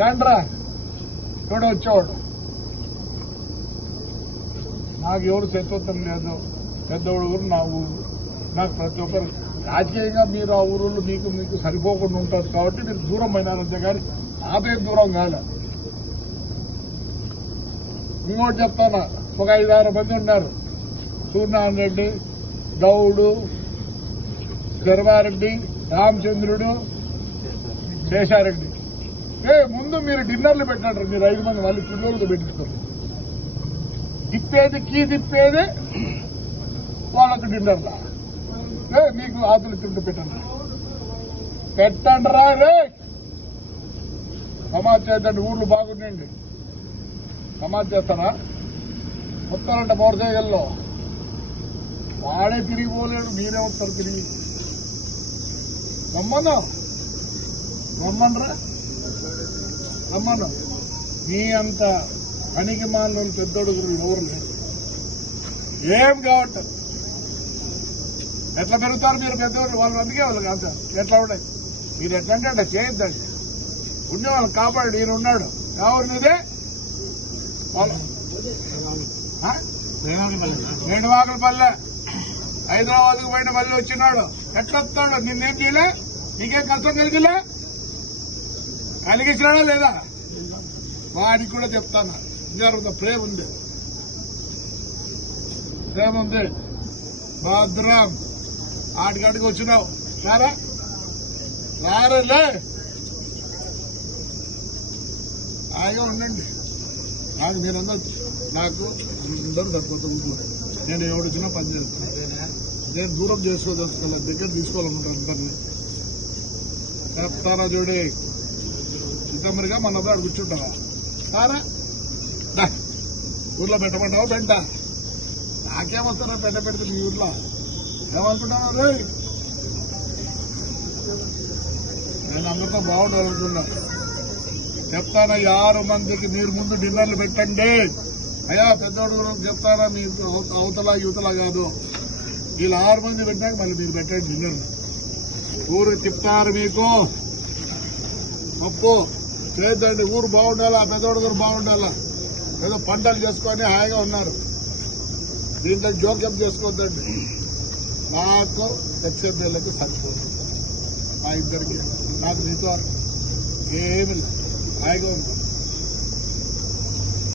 రండ్రా ఎవడో వచ్చేవాడు. నాకు ఎవరు శత్రుత్వం లేదు. పెద్దవాడు ఊరు నా ఊరు. నాకు ప్రతి ఒక్కరు రాజకీయంగా మీరు ఆ ఊరులో మీకు మీకు సరిపోకుండా ఉంటారు. కాబట్టి మీరు దూరం అయినారంతే కానీ ఆపే దూరం కాలే. ఇంకోటి చెప్తానా? ఒక ఐదారు మంది ఉన్నారు. సూర్యనారాయణ రెడ్డి గౌడు శర్వారెడ్డి రామచంద్రుడు శేషారెడ్డి. ఏ ముందు మీరు డిన్నర్లు పెట్టండి మీరు ఐదు మంది మళ్ళీ పిల్లలతో పెట్టిస్తారు. తిప్పేది కీ తిప్పేది వాళ్ళకు డిన్నర్లా ఏ మీకు ఆతులు తింటూ పెట్టండి. పెట్టండి రా! రే సమాజ్ చేద్దండి ఊర్లు బాగుండండి సమాజ్ చేస్తారా? వస్తారంట మోటార్ వాడే తిరిగి పోలేడు మీరే వస్తారు తిరిగి. రమ్మన్నా? రమ్మనరా? రమ్మను. మీ అంత పనికి మాలో పెద్దోడుగురు ఎవరు ఏం కావట్లేదు. ఎట్లా పెరుగుతారు మీరు పెద్దవాళ్ళు వాళ్ళు అందుకే వాళ్ళు కాదు. ఎట్లా ఉన్నాయి? మీరు ఎట్లంటే అట్లా చేయొద్దండి ఉండే వాళ్ళు కాపాడు ఈయన ఉన్నాడు. కావరు వాళ్ళు రెండు వేణువాకలపల్లె పల్లె హైదరాబాద్కు పోయిన మళ్ళీ వచ్చినాడు. ఎట్లా వస్తాడు? నిన్నేం చేయలే? నీకేం కష్టం కలిగిలే? కలిగించినాడా లేదా? వాడికి కూడా చెప్తాను. జరుగుతుంది ప్రేమ ఉంది. ప్రేమ ఉంది. భద్రం. ఆడికాడికి వచ్చినావు. రారా? రారలే. హాయిగా ఉండండి. నాకు మీరందరూ నాకు అందరూ సరిపోతుంది నేను ఎవడు వచ్చినా పని చేస్తాను నేను దూరం చేసుకోదలుచుకోలే దగ్గర తీసుకోవాలనుకుంటాను అందరినీ. చెప్తారా చూడే. చిత్తమ్మరిగా మన అబ్బాయి కూర్చుంటావా? రారా ఊర్లో పెట్టమంటావు పెంట నాకేమొస్తారా పెంట పెడితే మీ ఊర్లో? ఏమనుకుంటున్నావు రే? నేను అందరితో బాగుండాలనుకున్నా. చెప్తాను ఆరు మందికి మీరు ముందు డిన్నర్లు పెట్టండి. అయ్యా పెద్దోడు చెప్తారా మీ అవతల యువతల కాదు. వీళ్ళు ఆరు మంది పెట్టాక మళ్ళీ మీరు పెట్టండి డిన్నర్ ఊరు తిప్పుతారు మీకు. ఒప్పు. చేద్దండి ఊరు బాగుండాలా పెద్దోడు గారు బాగుండాలా? ఏదో పంటలు చేసుకొని హాయిగా ఉన్నారు. దీంట్లో జోక్యం చేసుకోవద్దండి. నాకు ఎక్స్ఎంఎల్కి సరిపోదు. మా ఇద్దరికి. నాకు నీతో ఏమి లేదు. హాయిగా ఉంది